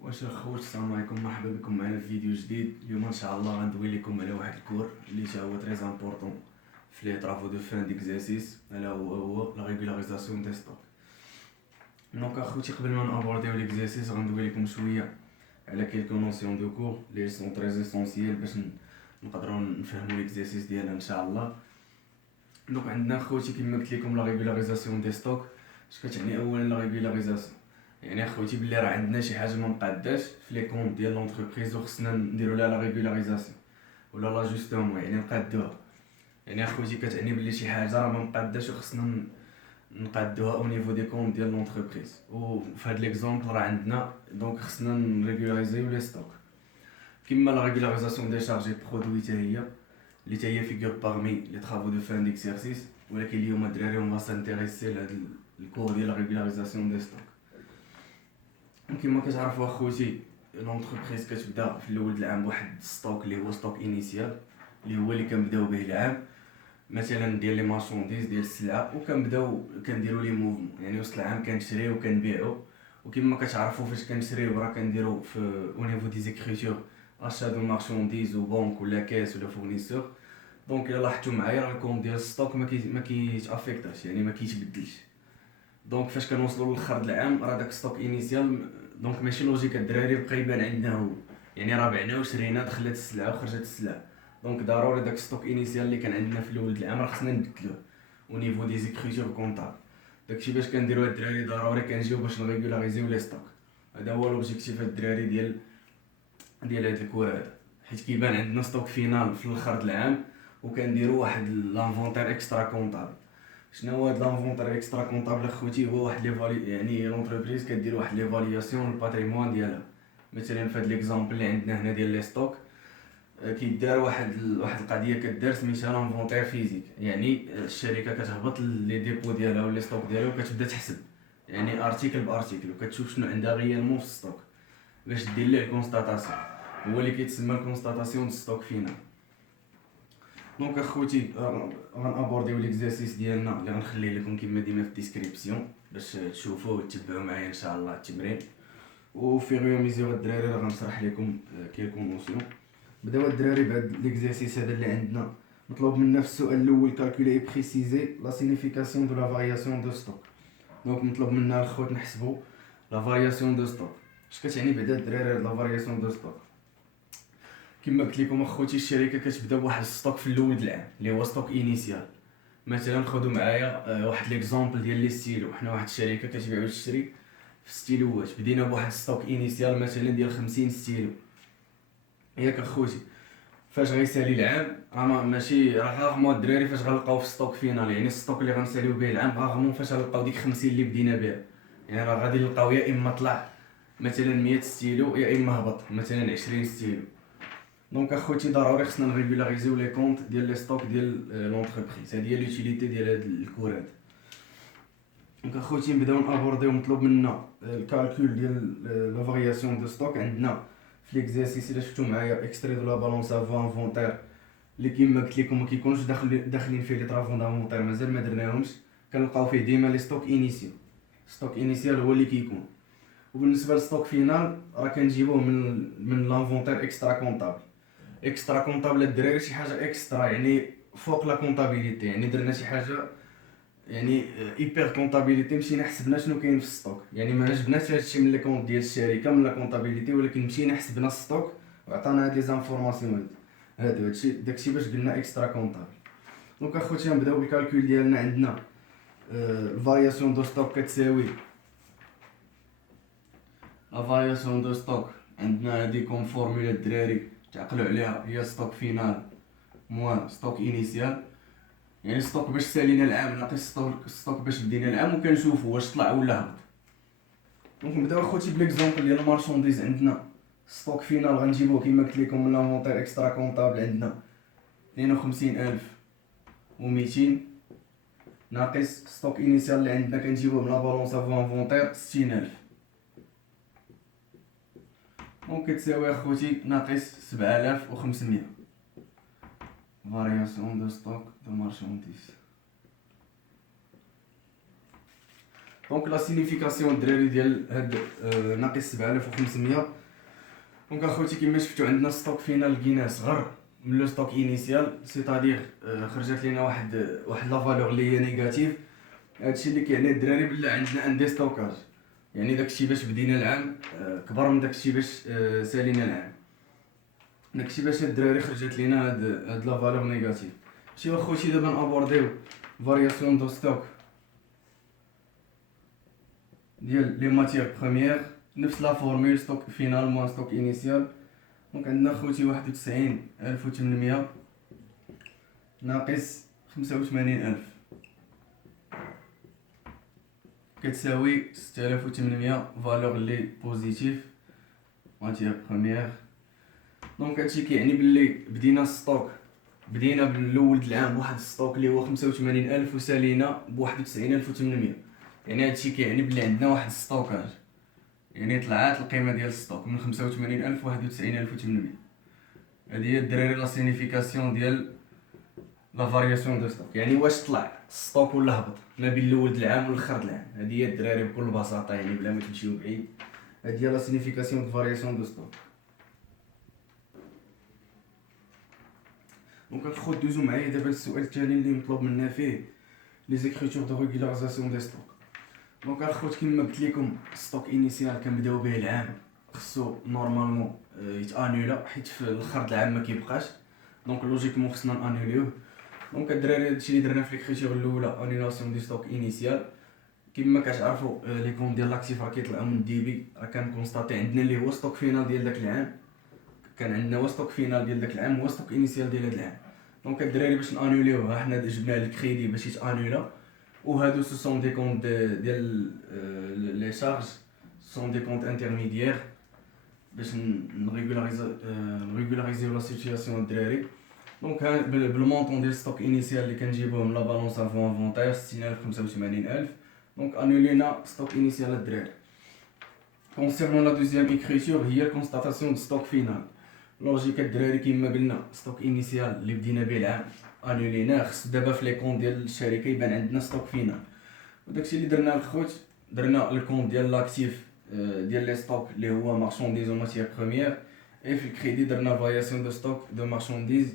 واش الخوت، السلام عليكم، مرحبا بكم معنا في فيديو جديد. اليوم ان شاء الله غندوي لكم على واحد الكور اللي تا هو تري امبورطون في لي طرافو دو فان ديكزارسيس، الا هو لا ريغولاريزاسيون دي ستوك. دونك اخوتي، قبل ما نابورديو ليكزارسيس غندوي لكم شويه على كيلكو نوسيون دو كور لي سون تري اسونسييل باش نقدروا نفهموا ليكزارسيس ديالنا ان شاء الله. دونك عندنا اخوتي كما قلت لكم لا ريغولاريزاسيون دي ستوك. اش كتعني اولا لا ريغولاريزاسيون؟ يعني اخوتي بلي راه عندنا شي حاجه ما مقاداش في لي كونط ديال لونتربريز وخصنا نديروا لها لا ريغولاريزاسيون ولا لاجوستومون، يعني نقادوها. يعني اخوتي كتعني بلي شي حاجه راه ما مقاداش وخصنا نقادوها او نيفو دي كونط ديال لونتربريز. وفي هاد ليكزامبل راه عندنا دونك خصنا نريغولاريزيو لي ستوك. كيما لا ريغولاريزاسيون دي شارجي برودوي حتى هي اللي حتى هي فيغور باغمي لي طرافو دو فان ديكسيرسيس. ولكن اليوم الدراري اون سانتيريسي لهاد الكور ديال لا ريغولاريزاسيون دي ستوك. كما كتعرفوا اخوتي، لونتربريز كتبدا في الاول د العام بواحد ستوك اللي هو ستوك انيسيال، اللي هو اللي كنبداو به العام مثلا ديال لي مارشونديز ديال السلعه، وكنبداو كنديروا لي موفمون، يعني وسط العام كنشريو وكنبيعو. وكما كتعرفوا فاش كنشريو راه كنديرو في او نيفو دي زيكريتور اشا دو مارشونديز و بونك ولا كاس ولا فورنيسور. دونك الا لاحظتوا معايا راه الكونط ديال الستوك ما كيتافيكتاش، يعني ما كيتبدلش. دونك فاش كنوصلوا للاخر د العام راه داك ستوك انيسيال، دونك ماشي لوجيك الدراري بقى يبان عندنا هو، يعني راه بعنا وشرينا دخلت السلعه وخرجت السلعه. دونك ضروري داك ستوك انيسيال اللي كان عندنا في الاول د العام راه خصنا نبدلوه او نيفو دي زيكريتور كونطابل. داكشي باش كنديروا الدراري ضروري كنجيو باش نريغولاريزيو لي ستوك. هذا هو لوبجيكتيف الدراري ديال هاد الكور هذا، حيت كيبان عندنا ستوك فينال في الاخر د العام وكنديروا واحد لانفونتير اكسترا كونطابل. شنو هو هاد لانفونتير اكسترا كونطابل اخوتي؟ هو واحد لي يعني لونتربريز كدير واحد ليفالياسيون للباتريمون ديالها. مثلا في هاد ليكزامبل اللي عندنا هنا ديال لي ستوك، كيدار واحد القضيه كدار سميتها لانفونتير فيزيك. يعني الشركه كتهبط لي ديبو ديالها ولا ستوك ديالها وكتبدا تحسب، يعني ارتيكل بارتيكل، وكتشوف شنو عندها غيالمون في الستوك باش دير ليه الكونستاتاسيون. هو اللي كيتسمى الكونستاتاسيون دو ستوك فينال. دونك اخوتي غنابورديو ليكزارسيس ديالنا اللي غنخليه لكم كما ديما في الديسكريبسيون باش تشوفوه وتتبعوا معايا ان شاء الله التمرين. وفي غيو ميزيو الدراري راه غنشرح لكم كيلكو نوسيون. بداو الدراري بهاد ليكزارسيس هذا اللي عندنا. مطلوب منا في السؤال الاول كالكولي اي بريسيزي لا سينيفيكاسيون دو لا فارياسيون دو ستوك. دونك مطلوب منا الخوت نحسبوا لا فارياسيون دو ستوك. اش كتعني بعدا الدراري هاد لا فارياسيون دو ستوك؟ كما قلت لكم اخوتي، الشركه كتبدا بواحد الستوك في الاول د العام اللي هو ستوك انيسيال. مثلا خذوا معايا واحد ليكزامبل ديال لي ستيلو. حنا واحد الشركه كتبيع وتشري في ستيلوات، بدينا بواحد ستوك انيسيال مثلا ديال 50 ستيلو، ياك اخوتي؟ فاش غيسالي العام راه ماشي راه غاغمون الدراري فاش غنلقاو في ستوك فينال، يعني الستوك اللي غنساليو به العام غاغمون فاش غنلقاو ديك 50 اللي بدينا بها. يعني راه غادي نلقاو يا اما طلع مثلا 100 ستيلو يا اما هبط مثلا 20 ستيلو. دونك اخوتي ضروري خصنا نريغولاريزيو لي كونط ديال لي ستوك ديال لونتربريز. هذه هي لوتيليتي ديال هاد الكور هذا. دونك اخوتي نبداو نابورديو. مطلوب منا الكالكول ديال لا فارياسيون دو ستوك. عندنا في ليكزارسيس الا شفتو معايا اكستري دو لا بالونس افون انفونتير اللي كيما قلت لكم ما كيكونوش داخلين فيه لي طرافون دافونتير، مازال ما درناهمش. كنلقاو فيه ديما لي ستوك انيسيال. ستوك انيسيال هو اللي كيكون. وبالنسبه للستوك فينال راه كنجيبوه من لانفونتير اكسترا كونطابل. اكسترا كونطابل الدراري شي حاجه اكسترا، يعني فوق لا كونطابيليتي، يعني درنا شي حاجه يعني ايبر كونطابيليتي. مشينا حسبنا شنو كاين في الستوك، يعني ما جبناش هادشي من لي كونط ديال الشركه من لا كونطابيليتي، ولكن مشينا حسبنا الستوك وعطانا هاد لي زانفورماسيون هادشي داكشي باش قلنا اكسترا كونطابل. دونك اخوتي نبداو بالكالكول ديالنا. عندنا الفارياسيون دو ستوك كتساوي لا فارياسيون دو ستوك. عندنا هادي كوم فورمولا الدراري تعقلوا عليها، هي ستوك فينال موان ستوك انيسيال. يعني ستوك باش سالينا العام ناقص ستوك باش بدينا العام، وكنشوفوا واش طلع ولا هبط. دونك نبداو اخوتي بليكزامبل ديال المارشونديز. عندنا ستوك فينال غنجيبوه كيما قلت لكم من لانفونتير اكسترا كونطابل. عندنا 52200 ناقص ستوك انيسيال اللي عندنا كنجيبوه من لا بالونس افون انفونتير 60000. دونك كتساوي اخوتي ناقص 7500. فارياسيون دو ستوك دو مارشونديز. دونك لا سينيفيكاسيون الدراري ديال هاد ناقص 7500. دونك اخوتي كيما شفتوا عندنا ستوك فينا لقيناه صغر من لو ستوك انيسيال، سيتادير خرجت لينا واحد لا فالور اللي هي نيجاتيف. هادشي اللي كيعني الدراري بلا عندنا ان ديستوكاج، يعني داكشي باش بدينا العام كبر من داكشي باش سالينا العام. داكشي باش الدراري خرجت لينا هاد لا فالور نيجاتيف. شي اخوتي دابا نابورديو فارياسيون دو ستوك ديال لي ماتيير بروميير، نفس لا فورمول ستوك فينال موان ستوك انيسيال. دونك عندنا خوتي 91800 ناقص 85000 كتساوي 6800 فالور لي بوزيتيف ماتيير بروميير. دونك هادشي كيعني بلي بدينا ستوك، بدينا بالاول د العام واحد الستوك اللي هو 85000 وسالينا ب 91800. يعني هادشي كيعني بلي عندنا واحد الستوكاج، يعني طلعات القيمه ديال الستوك من 85000 ل 91800. هادي هي الدراري لا سينيفيكاسيون ديال لا فارياسيون دو ستوك، يعني واش طلع الستوك ولا هبط ما بين الاول د العام والاخر د العام. هادي هي الدراري بكل بساطه، يعني بلا ما تمشيو بعيد. هادي هي لا سينيفيكاسيون دو فارياسيون دو ستوك. دونك الخو دوزو معايا دابا السؤال الثاني اللي مطلوب منا فيه لي زيكريتور دو ريغولاريزاسيون دي ستوك. دونك الخوت كيما قلت لكم ستوك انيسيال كنبداو به العام خصو نورمالمون يتانولا، حيت في الاخر د العام ما كيبقاش، دونك لوجيكمون خصنا نانوليوه. دونك الدراري هادشي اللي درنا في ليكريتور الاولى انولاسيون دي ستوك انيسيال. كيما كتعرفوا لي كون ديال لاكتيف راه كيطلعوا من الديبي، راه كنكونستاتي عندنا اللي هو ستوك فينال ديال داك العام، كان عندنا هو ستوك فينال ديال داك العام هو ستوك انيسيال ديال هاد العام. دونك الدراري باش نانوليوه حنا جبنا الكريدي باش يتانولا، وهادو سو سون دي كونت ديال لي شارج، سون دي كونت انترميديير باش نريغولاريزيو لا سيتوياسيون الدراري. دونك بالمونطون ديال ستوك انيسيال اللي كنجيبوه من لا بالونس افون انفونتير 60000 85000. دونك انولينا ستوك انيسيال الدراري. كونسيرنون لا دوزيام اكريتور هي كونستاتاسيون دو ستوك فينال. لوجيك الدراري كيما قلنا ستوك انيسيال اللي بدينا به العام انوليناه، خص دابا في لي كونط ديال الشركه يبان عندنا ستوك فينال. وداكشي اللي درنا الخوت، درنا الكونط ديال لاكتيف ديال لي ستوك اللي هو مارشانديز و ماتيير بروميير، اي في الكريدي درنا فارياسيون دو ستوك دو مارشانديز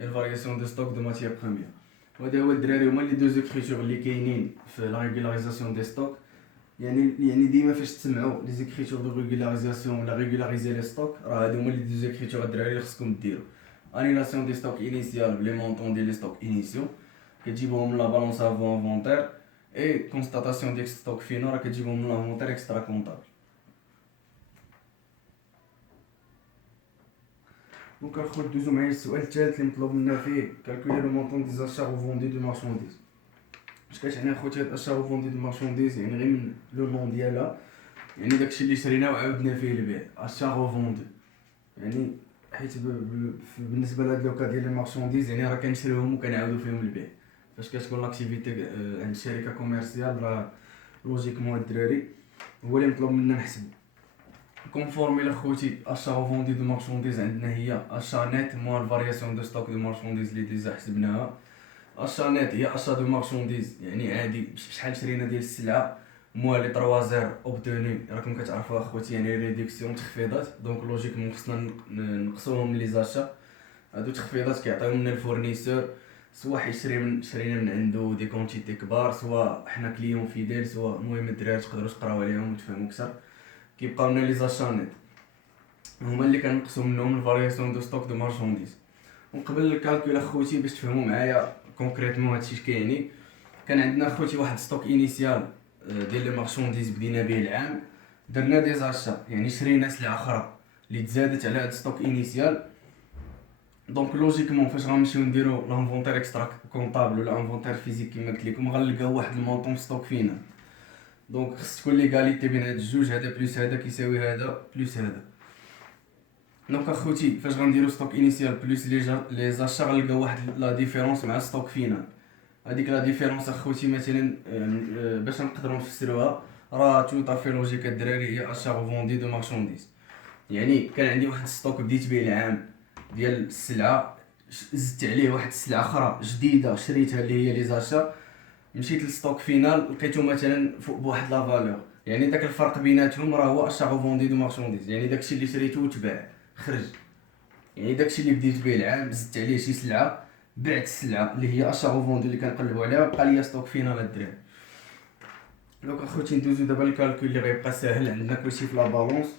اي فارياسيون دو ستوك دو ماتيير بروميير. وهذا هو الدراري هما لي دوز اكريتور اللي كاينين في لا ريغولاريزاسيون دي ستوك. يعني ديما فاش تسمعوا لي زيكريتور دو ريغولاريزاسيون ولا ريغولاريزي لي ستوك، راه هادو هما لي دي زيكريتور الدراري اللي خصكم ديروا. انيلاسيون دي ستوك انيسيال بلي مونطون ديال لي ستوك انيسيو كتجيبوهم من لا بالونس افون انفونتير، اي كونستاتاسيون ديال ستوك فينو راه كتجيبوهم من لانفونتير اكسترا كونطابل. دونك الخوت دوزو معايا السؤال الثالث اللي مطلوب منا فيه كالكولي لو مونطون دي زاشار و فوندي دو مارشانديز. اش كتعني اخوتي هاد اشار و فوندي دو مارشانديز؟ يعني غير من لو نون ديالها، يعني داكشي اللي شريناه وعاودنا فيه البيع، اشار و فوندي. يعني حيت بالنسبه لهاد لوكا ديال لي مارشانديز يعني راه كنشريوهم وكنعاودو فيهم البيع. فاش كتكون لاكتيفيتي عند شركه كوميرسيال راه لوجيكمون الدراري هو اللي مطلوب منا نحسبو. كونفورمي اخوتي اشار و فوندي دو مارشانديز عندنا هي اشار نيت موان فارياسيون دو ستوك دو مارشانديز اللي ديجا حسبناها. اشار نيت هي اشار دو مارشانديز، يعني عادي شحال شرينا ديال السلعه موان لي 3 زير اوبتوني، راكم كتعرفوا اخوتي يعني ريدكسيون تخفيضات. دونك لوجيكمون خصنا نقصوهم لي زاشا. هادو تخفيضات كيعطيو لنا الفورنيسور، سواء حيت شرينا من عنده دي كونتيتي كبار، سواء حنا كليون فيديل، سواء المهم الدراري تقدروا تقراو عليهم وتفهموا اكثر. كيبقاو لنا لي زاشا نيت هما اللي كنقصوا منهم الفارياسيون دو ستوك دو مارشانديز. وقبل الكالكول اخوتي باش تفهموا معايا كونكريتمون هادشي كيعني، كان عندنا اخوتي واحد ستوك انيسيال ديال لي مارشانديز بدينا به العام، درنا دي زاشا يعني شرينا سلعه اخرى اللي تزادت على هاد ستوك انيسيال. دونك لوجيكمون فاش غنمشيو نديرو لانفونتير اكسترا كونطابل ولا انفونتير فيزيك كيما قلت لكم غنلقاو واحد المونطون ستوك فينا. دونك خص تكون ليغاليتي بين هاد الجوج، هذا بلس هذا كيساوي هذا بلس هذا. دونك اخوتي فاش غنديرو ستوك انيسيال بلس لي زاشا غنلقاو واحد لا ديفيرونس مع ستوك فينال. هذيك لا ديفيرونس اخوتي مثلا باش نقدروا نفسروها راه تو طافي لوجيك الدراري هي اشار فوندي دو مارشانديز. يعني كان عندي واحد ستوك بديت به العام ديال السلعه، زدت عليه واحد السلعه اخرى جديده شريتها اللي هي لي زاشا، مشيت للستوك فينال لقيتو مثلا فوق بواحد لا فالور، يعني داك الفرق بيناتهم راه هو اشا غوفوندي دو مارشونديز، يعني داكشي اللي شريتو وتباع خرج، يعني داكشي اللي بديت به العام زدت عليه شي سلعه بعت السلعه اللي هي اشا غوفوندي اللي كنقلبوا عليها بقى ليا ستوك فينال الدراري. دونك اخوتي ندوزو دابا الكالكول اللي غيبقى ساهل. عندنا كلشي في لا بالونس،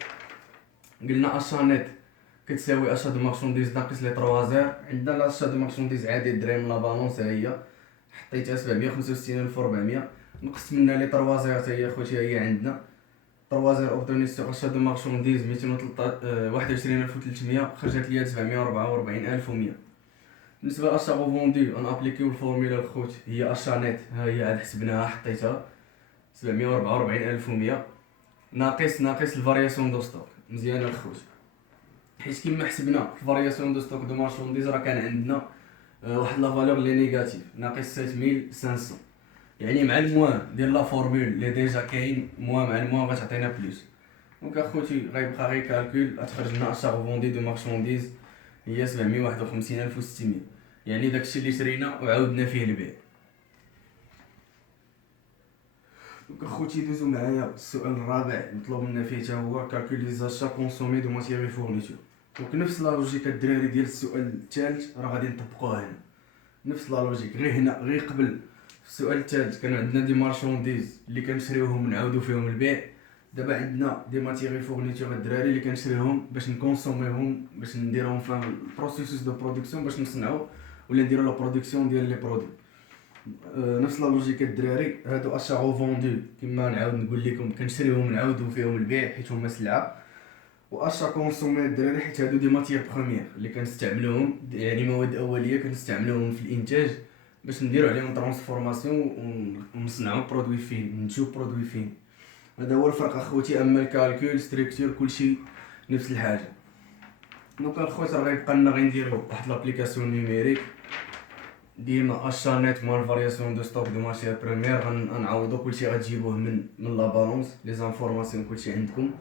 قلنا اشا نت كتساوي اشا دو مارشونديز ناقص لي 3 زير. عندنا لاشا دو مارشونديز عادي الدراري من لا بالونس ها هي حطيتها 765400 نقصت منها لي 3 زير حتى هي خوتي هي عندنا 3 زير اوبتوني سيغ اشا دو مارشونديز 213 خرجت ليا 744100. بالنسبه لاشا غوفوندي انا ابليكيو الفورمولا الخوت هي اشا نت ها هي عاد حسبناها حطيتها 744100 ناقص الفارياسيون دو ستوك. مزيان الخوت، حيت كيما حسبنا الفارياسيون دو ستوك دو مارشونديز راه كان عندنا واحد لا فالور لي نيجاتيف ناقص 7500، يعني مع الموان ديال لا فورمول اللي ديجا كاين موان مع الموان غتعطينا بلوس. دونك اخوتي غيبقى غير كالكول غتخرج لنا اشا غوفوندي دو مارشونديز هي 751600، يعني داكشي اللي شرينا وعاودنا فيه البيع. دونك اخوتي دوزو معايا السؤال الرابع مطلوب منا فيه حتى هو كالكول لي زاشا كونسومي دو ماتيري فورنيتور. دونك نفس لا لوجيك الدراري ديال السؤال الثالث راه غادي نطبقوها هنا، نفس لا لوجيك غير هنا غير قبل في السؤال الثالث كانوا عندنا دي مارشونديز اللي كنشريوهم ونعاودو فيهم البيع، دابا عندنا دي ماتيري فورنيتور الدراري اللي كنشريوهم باش نكونسوميهم باش نديروهم في البروسيسوس دو برودكسيون باش نصنعو ولا نديرو لا برودكسيون ديال لي برودوي. نفس لا لوجيك الدراري هادو اشا غوفوندو كيما نعاود نقول لكم كنشريوهم نعاودو فيهم البيع حيت هما سلعه، واشا كونسومي الدراري حيت هادو دي ماتيير بروميير اللي كنستعملوهم يعني مواد اوليه كنستعملوهم في الانتاج باش نديرو عليهم ترانسفورماسيون ونصنعو برودوي فين نشوف برودوي فين. هذا هو الفرق اخوتي. اما الكالكول ستركتور كلشي نفس الحاجه. دونك الخوت راه غيبقى لنا غنديرو واحد لابليكاسيون نيميريك ديما اشا نت مال فارياسيون دو ستوك دو ماتيير بروميير غنعوضو كلشي غتجيبوه من لا بالونس لي زانفورماسيون كلشي عندكم.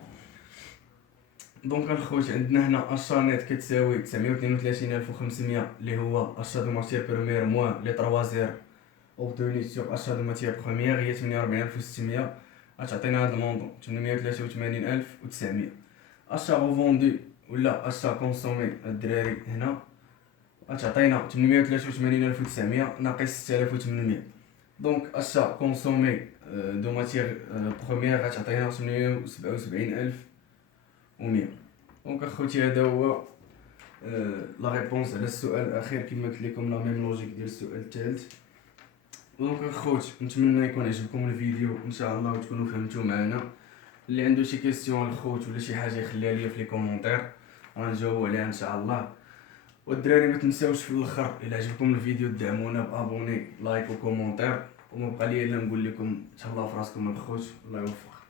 دونك الخوت عندنا هنا اشا نت كتساوي 932500 اللي هو اشا دو ماتيير بروميير موان لي 3 زير اوبتوني سيغ اشا دو ماتيير بروميير هي 48600 غتعطينا هاد الموندون 883900. اشا غوفوندي ولا اشا كونسومي الدراري هنا غتعطينا 883900 ناقص 6800. دونك اشا كونسومي دو ماتيير بروميير غتعطينا 877100. دونك اخوتي هذا هو لا ريبونس على السؤال الاخير كما قلت لكم لا ميم لوجيك ديال السؤال الثالث. دونك اخوت نتمنى يكون عجبكم الفيديو ان شاء الله وتكونوا فهمتوا معنا. اللي عنده شي كيسيون الخوت ولا شي حاجه يخليها ليا في لي كومونتير غنجاوبوا عليها ان شاء الله. والدراري ما تنساوش في الاخر الا عجبكم الفيديو دعمونا بابوني لايك وكومونتير، وما بقى لي الا نقول لكم تهلاو في راسكم الخوت الله يوفق.